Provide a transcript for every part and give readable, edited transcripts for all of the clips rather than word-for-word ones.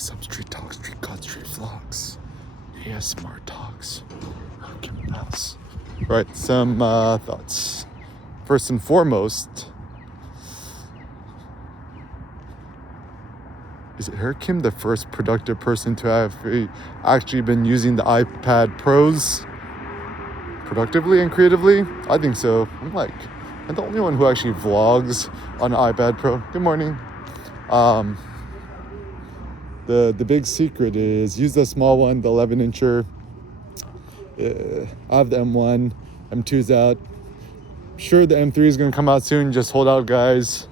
some street talks, street cuts, street vlogs. Yeah, smart talks. House. Right, some thoughts. First and foremost, is Kim the first productive person to have actually been using the iPad Pros productively and creatively? I think so. I'm the only one who actually vlogs on an iPad Pro. Good morning. The big secret is use the small one, the 11-incher. I have the M1, M2's out. Sure, the M3 is going to come out soon. Just hold out, guys.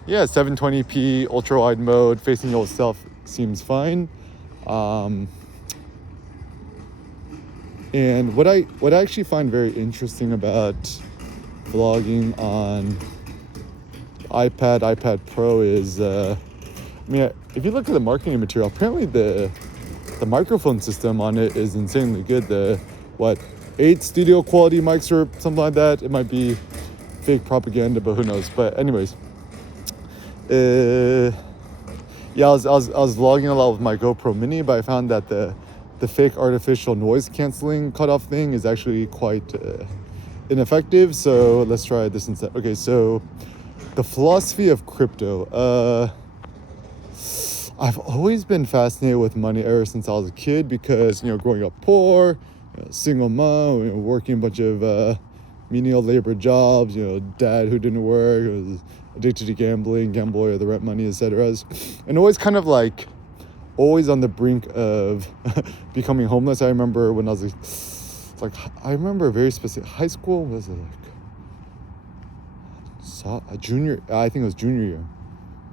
720p ultra wide mode facing yourself seems fine. And what I actually find very interesting about vlogging on iPad Pro is, if you look at the marketing material, apparently the microphone system on it is insanely good. 8 studio quality mics or something like that. It might be fake propaganda, but who knows. But anyways, I was vlogging a lot with my GoPro Mini, but I found that the fake artificial noise canceling cutoff thing is actually quite ineffective. So let's try this instead. Okay, so the philosophy of crypto. I've always been fascinated with money ever since I was a kid because, growing up poor, single mom, working a bunch of menial labor jobs, dad who didn't work, was addicted to gambling, gamble away the rent money, etc. And always kind of always on the brink of becoming homeless. I remember when I was I remember a very specific high school, was it junior? I think it was junior year.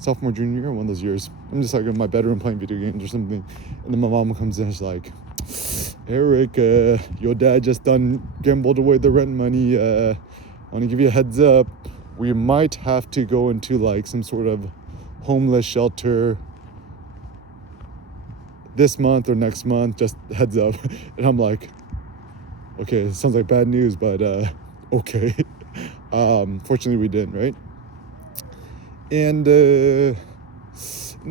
Sophomore, junior year, one of those years. I'm just in my bedroom playing video games or something. And then my mom comes in and she's like, Eric, your dad just done gambled away the rent money. I want to give you a heads up. We might have to go into some sort of homeless shelter this month or next month. Just heads up. And I'm like, okay, it sounds like bad news, but okay. Fortunately we didn't, right? And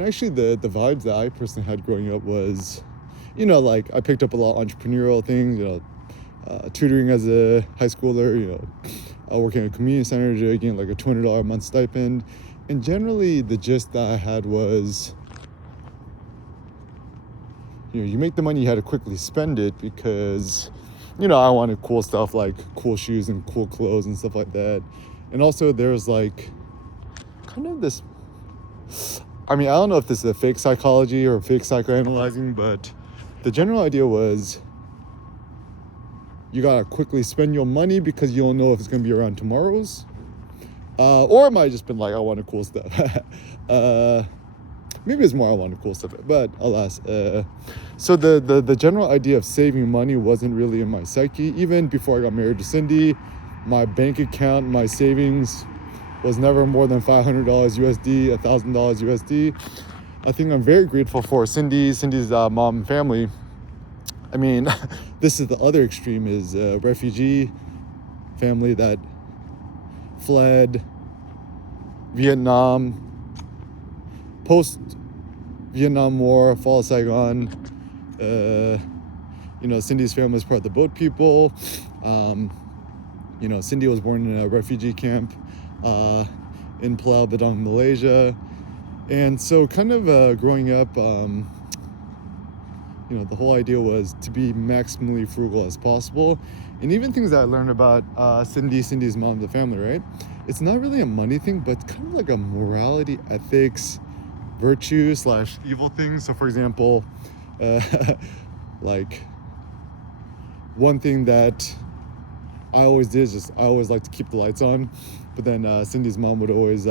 actually the vibes that I personally had growing up was, I picked up a lot of entrepreneurial things, tutoring as a high schooler, working at a community center, getting a $200 a month stipend. And generally the gist that I had was, you make the money, you had to quickly spend it because, I wanted cool stuff like cool shoes and cool clothes and stuff like that. And also there's kind of this, I don't know if this is a fake psychology or fake psychoanalyzing, but the general idea was you gotta quickly spend your money because you don't know if it's gonna be around tomorrow's. Or it might have just been I wanted cool stuff. Maybe it's more I wanted cool stuff, but alas. So the general idea of saving money wasn't really in my psyche. Even before I got married to Cindy, my bank account, my savings was never more than $500 USD, $1,000 USD. I think I'm very grateful for Cindy's mom and family. This is the other extreme, is a refugee family that fled Vietnam, post-Vietnam War, fall of Saigon. Cindy's family is part of the boat people. Cindy was born in a refugee camp in Pulau Bedong, Malaysia. And so kind of growing up, the whole idea was to be maximally frugal as possible. And even things that I learned about Cindy's mom, the family, right? It's not really a money thing, but it's kind of a morality, ethics, virtue / evil thing. So for example, one thing that I always did is I always like to keep the lights on, but then Cindy's mom would always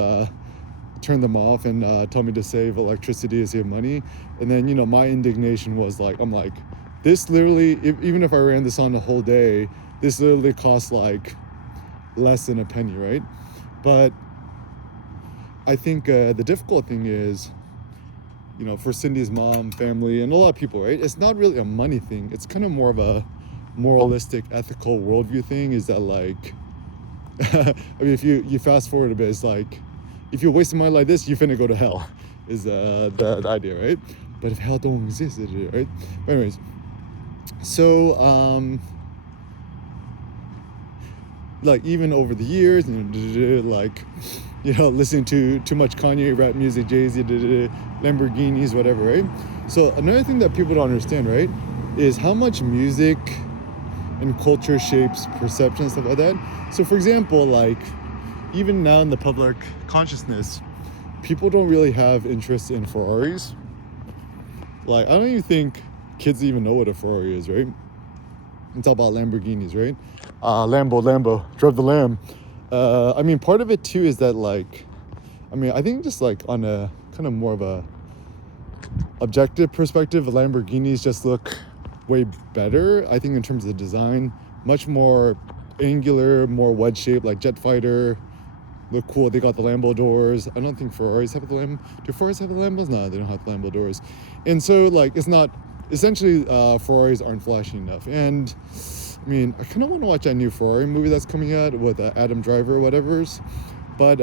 turn them off and tell me to save electricity, to save money. And then, my indignation was this literally, even if I ran this on the whole day, this literally costs less than a penny, right? But I think the difficult thing is, for Cindy's mom, family, and a lot of people, right? It's not really a money thing. It's kind of more of a moralistic, ethical worldview thing. Is that if you fast forward a bit, it's if you're wasting money like this, you finna go to hell, is the idea, right? But if hell don't exist, right? But anyways, so like even over the years, like, listening to too much Kanye rap music, Jay-Z, Lamborghinis, whatever, right? So another thing that people don't understand, right, is how much music and culture shapes perception and stuff like that. So for example, like even now in the public consciousness, people don't really have interest in Ferraris. Like I don't even think kids even know what a Ferrari is, right? It's all about Lamborghinis, right? Lambo, drive the Lamb. I mean, part of it too is that like, I think just like on a kind of more of a objective perspective, Lamborghinis just look way better. I think in terms of design, much more angular, more wedge shaped, like jet fighter. Look cool. They got the Lambo doors. I don't think Ferraris have the Lambo. Do Ferraris have the Lambos? No, they don't have the Lambo doors. And so like, it's not, essentially Ferraris aren't flashy enough. And I mean, I kind of want to watch that new Ferrari movie that's coming out with Adam Driver or whatever's. But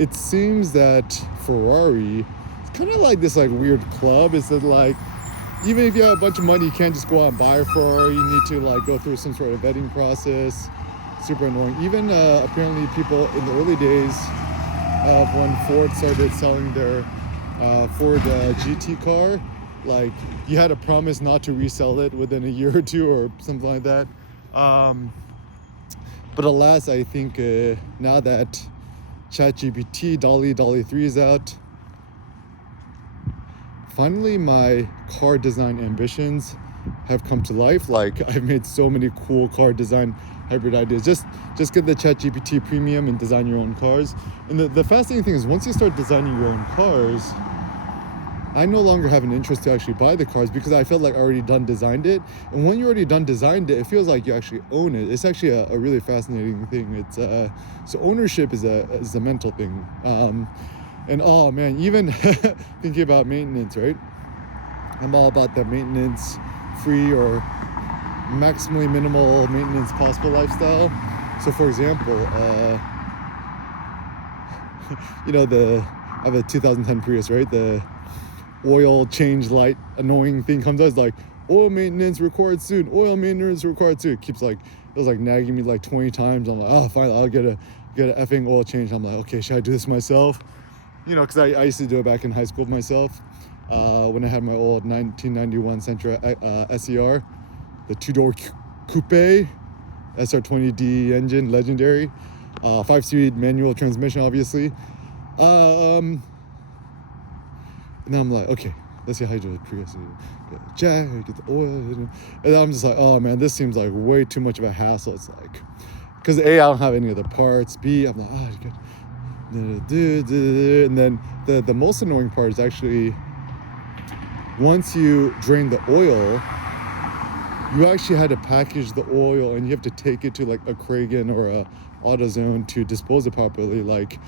it seems that Ferrari, it's kind of like this like weird club. Is that like, even if you have a bunch of money, you can't just go out and buy a Ferrari. You need to like go through some sort of vetting process. Super annoying. Even apparently people in the early days of when Ford started selling their Ford GT car, like you had a promise not to resell it within a year or two or something like that. But alas, I think now that ChatGPT, DALL-E 3 is out, finally my car design ambitions have come to life. Like I've made so many cool car design hybrid ideas. Just get the ChatGPT premium and design your own cars. And the fascinating thing is once you start designing your own cars, I no longer have an interest to actually buy the cars because I felt like I already done designed it. And when you already done designed it, it feels like you actually own it. It's actually a really fascinating thing. It's so ownership is a mental thing. And oh man, even thinking about maintenance, right? I'm all about the maintenance free or maximally minimal maintenance possible lifestyle. So for example, I have a 2010 Prius, right? The oil change light annoying thing comes out. It's like oil maintenance required soon. Oil maintenance required soon. It was like nagging me like 20 times. I'm like, oh, finally I'll get a effing oil change. I'm like, okay, should I do this myself? Because I used to do it back in high school myself. When I had my old 1991 Sentra SER, the two-door coupe, SR20D engine, legendary, 5-speed manual transmission, obviously. And then I'm like, okay, let's see how you do the Prius. Get the jack, get the oil. And I'm just like, oh man, this seems like way too much of a hassle. It's like, because A, I don't have any of the parts. B, I'm like, oh, good. And then the most annoying part is actually once you drain the oil, you actually had to package the oil and you have to take it to like a Kragen or a AutoZone to dispose it properly. Like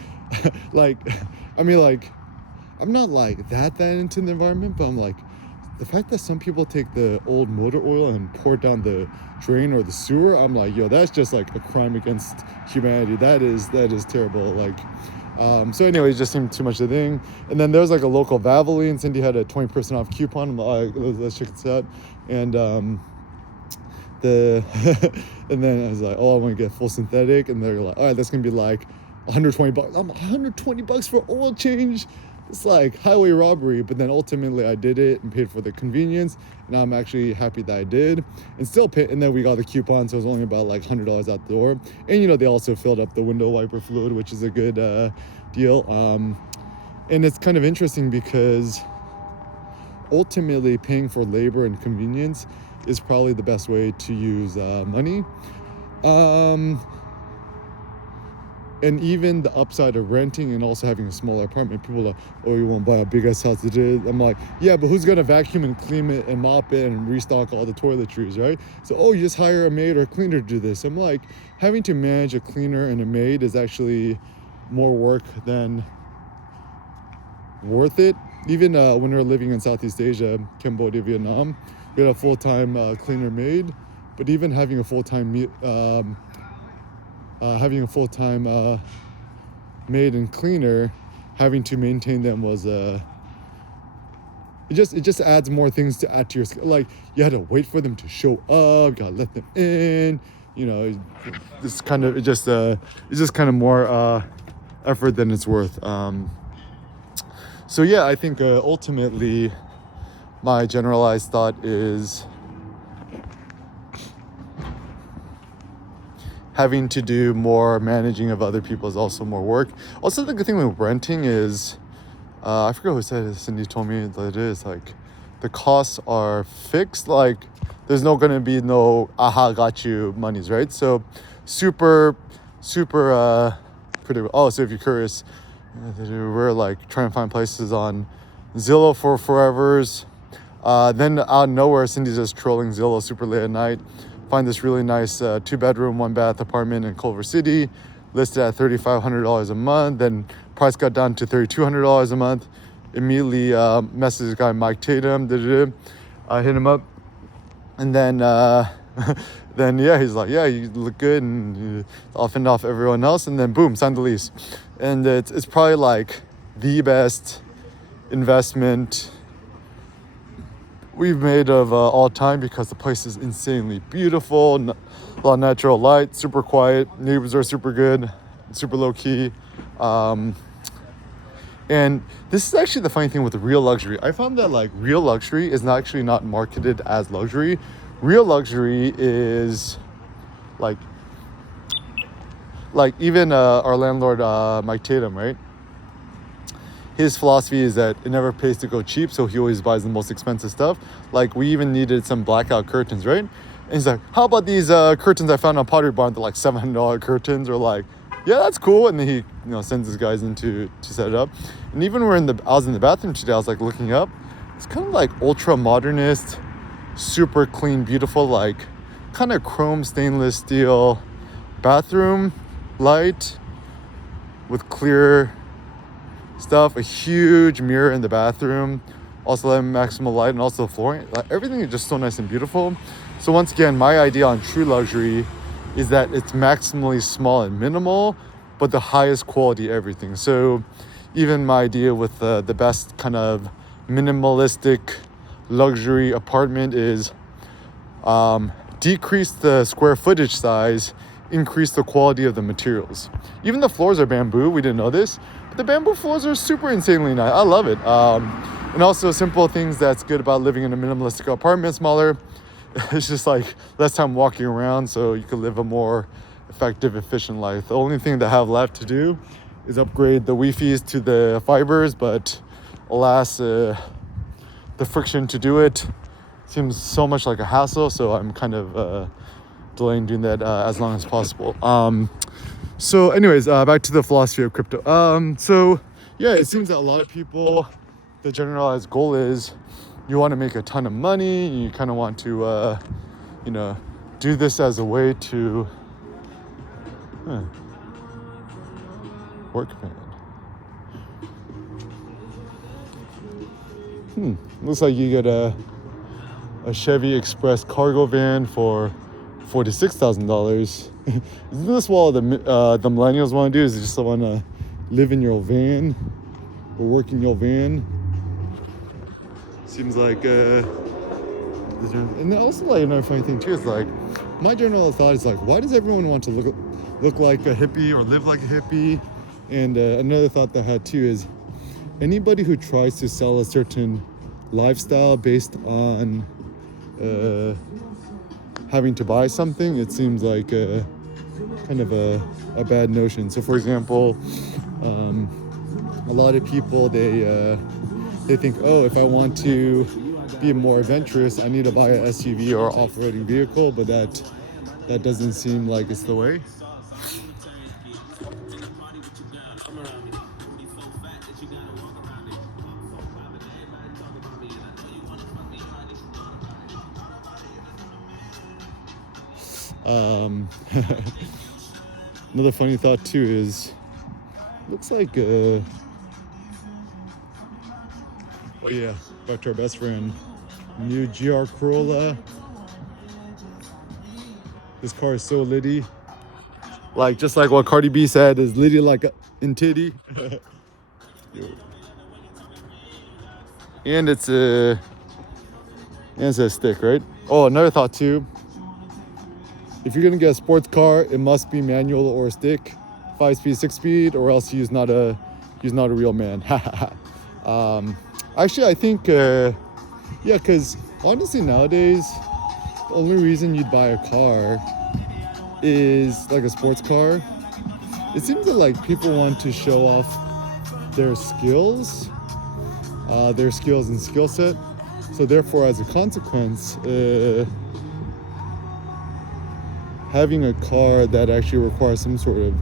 I'm not like that into the environment, but I'm like, the fact that some people take the old motor oil and pour it down the drain or the sewer, I'm like, yo, that's just like a crime against humanity. That is terrible. Like, so anyway, it just seemed too much of a thing. And then there was like a local Valvoline, and Cindy had a 20% off coupon. I'm like, let's check this out. And and then I was like, oh, I want to get full synthetic. And they're like, all right, that's gonna be like $120. I'm like, $120 for oil change. It's like highway robbery. But then ultimately I did it and paid for the convenience, and I'm actually happy that I did. And still pay. And then we got the coupon, so it was only about like $100 out the door. And they also filled up the window wiper fluid, which is a good deal. And it's kind of interesting because ultimately paying for labor and convenience is probably the best way to use money. And even the upside of renting and also having a smaller apartment, people are like, oh, you want to buy a big ass house? I'm like, yeah, but who's going to vacuum and clean it and mop it and restock all the toiletries, right? So, oh, you just hire a maid or a cleaner to do this. I'm like, having to manage a cleaner and a maid is actually more work than worth it. Even when we were living in Southeast Asia, Cambodia, Vietnam, we had a full-time cleaner maid. But even having a full-time having a full-time maid and cleaner, having to maintain them was it just adds more things to add to your schedule. Like you had to wait for them to show up, you gotta let them in, you know. This kind of it's just kind of more effort than it's worth. So yeah, I think ultimately my generalized thought is having to do more managing of other people is also more work. Also, the good thing with renting is, I forget who said it, Cindy told me that it is like the costs are fixed. Like there's gonna be no aha got you monies, right? So super predictable. Oh, so if you're curious, we're like trying to find places on Zillow for forevers. Then out of nowhere, Cindy's just trolling Zillow super late at night. Find this really nice 2-bedroom, 1-bath apartment in Culver City, listed at $3,500 a month. Then price got down to $3,200 a month. Immediately messaged this guy Mike Tatum. I hit him up, and then then yeah, he's like, yeah, you look good, and I'll fend off everyone else, and then boom, signed the lease. And it's probably like the best investment we've made of all time, because the place is insanely beautiful, a lot of natural light, super quiet, neighbors are super good, super low key. And this is actually the funny thing with real luxury. I found that like real luxury is not marketed as luxury. Real luxury is like even our landlord Mike Tatum, right? His philosophy is that it never pays to go cheap, so he always buys the most expensive stuff. Like we even needed some blackout curtains, right? And he's like, how about these curtains I found on Pottery Barn? They're like $700 curtains. Or like, yeah, that's cool. And then he sends his guys in to set it up. And even I was in the bathroom today, I was like looking up. It's kind of like ultra modernist, super clean, beautiful, like kind of chrome stainless steel bathroom, light with clear stuff, a huge mirror in the bathroom, also having maximum light, and also the flooring. Like, everything is just so nice and beautiful. So once again, my idea on true luxury is that it's maximally small and minimal, but the highest quality everything. So even my idea with the best kind of minimalistic luxury apartment is decrease the square footage size, increase the quality of the materials. Even the floors are bamboo. We didn't know this. The bamboo floors are super insanely nice. I love it. And also simple things that's good about living in a minimalistic apartment, smaller. It's just like less time walking around, so you can live a more effective, efficient life. The only thing that I have left to do is upgrade the Wi-Fi's to the fibers, but alas, the friction to do it seems so much like a hassle, so I'm kind of delaying doing that as long as possible. So anyways, back to the philosophy of crypto. So yeah, it seems that a lot of people, the generalized goal is you want to make a ton of money. You kind of want to, do this as a way to work van. Looks like you get a Chevy Express cargo van for $46,000. Isn't this what the millennials want to do? Is they just want to live in your van or work in your van? Seems like and also like another funny thing too is like my general thought is like, why does everyone want to look like a hippie or live like a hippie? And another thought that I had too is anybody who tries to sell a certain lifestyle based on having to buy something, it seems like kind of a bad notion. So for example, a lot of people, they think, oh, if I want to be more adventurous, I need to buy an SUV or off-roading vehicle, but that doesn't seem like it's the way. Another funny thought too is, looks like oh yeah, back to our best friend, new GR Corolla. This car is so litty. Like just like what Cardi B said, is litty like a in titty. And it's a stick, right? Oh, another thought too. If you're gonna get a sports car, it must be manual or a stick, 5 speed, 6 speed, or else he's not a real man. Actually, I think yeah, because honestly nowadays, the only reason you'd buy a car is like a sports car. It seems that like people want to show off their skills, and skill set. So therefore, as a consequence, having a car that actually requires some sort of,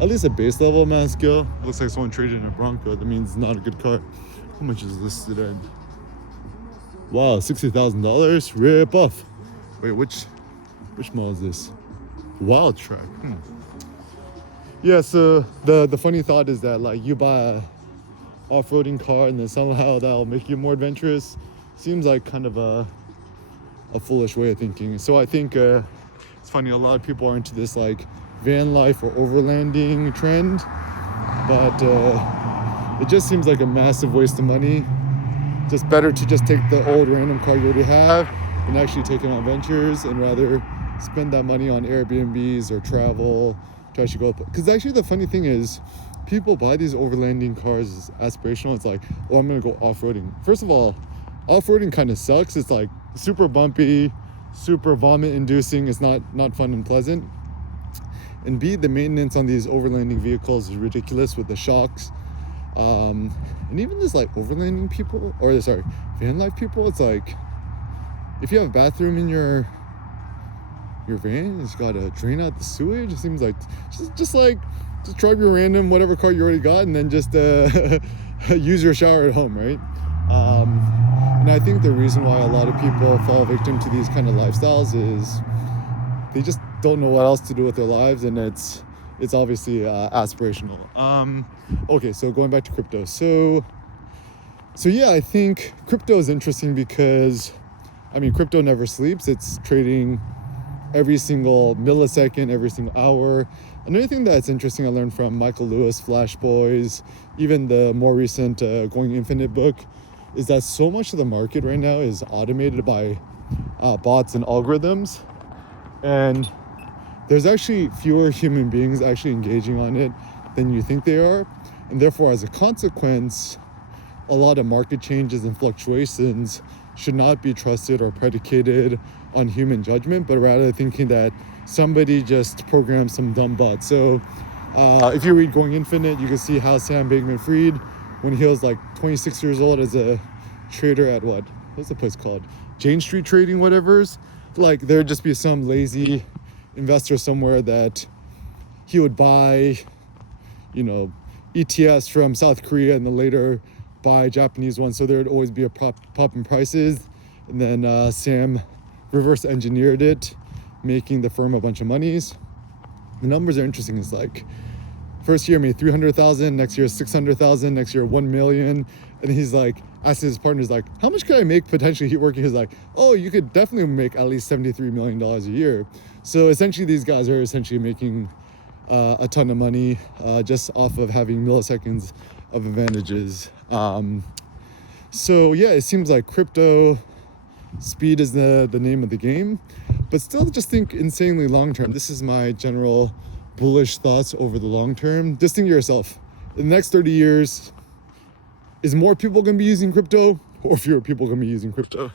at least a base level amount of skill. Looks like someone traded in a Bronco. That means it's not a good car. How much is listed at? Wow, $60,000. Rip off. Wait, which model is this? Wild Track. Yeah. So the funny thought is that like you buy a off-roading car and then somehow that'll make you more adventurous. Seems like kind of a foolish way of thinking. So I think it's funny, a lot of people are into this like van life or overlanding trend, but it just seems like a massive waste of money. Just better to just take the old random car you already have and actually take it on adventures, and rather spend that money on Airbnbs or travel to actually go. Because actually the funny thing is, people buy these overlanding cars as aspirational. It's like, oh, I'm gonna go off-roading. First of all, off-roading kind of sucks. It's like super bumpy, super vomit-inducing. It's not fun and pleasant. And B, the maintenance on these overlanding vehicles is ridiculous with the shocks. And even this like overlanding people, or sorry, van life people, it's like, if you have a bathroom in your van, it's got to drain out the sewage. It seems like just drive your random whatever car you already got and then just use your shower at home, right? And I think the reason why a lot of people fall victim to these kind of lifestyles is they just don't know what else to do with their lives, and it's obviously aspirational. Okay, so going back to crypto. So yeah, I think crypto is interesting because, I mean, crypto never sleeps. It's trading every single millisecond, every single hour. Another thing that's interesting I learned from Michael Lewis, Flash Boys, even the more recent Going Infinite book, is that so much of the market right now is automated by bots and algorithms. And there's actually fewer human beings actually engaging on it than you think they are. And therefore, as a consequence, a lot of market changes and fluctuations should not be trusted or predicated on human judgment, but rather thinking that somebody just programmed some dumb bot. So if you read Going Infinite, you can see how Sam Bankman-Fried, when he was like 26 years old as a trader at what's the place called? Jane Street Trading, whatever's. Like there'd just be some lazy investor somewhere that he would buy, ETFs from South Korea and then later buy Japanese ones. So there'd always be a pop in prices. And then Sam reverse engineered it, making the firm a bunch of monies. The numbers are interesting. It's like first year made 300,000, next year 600,000, next year 1 million. And he's like asking his partners like, how much could I make potentially working? He's like, oh, you could definitely make at least $73 million a year. So essentially these guys are essentially making a ton of money just off of having milliseconds of advantages. So yeah, it seems like crypto speed is the name of the game, but still just think insanely long term. This is my general bullish thoughts over the long term. Just think to yourself, in the next 30 years, is more people going to be using crypto or fewer people going to be using crypto?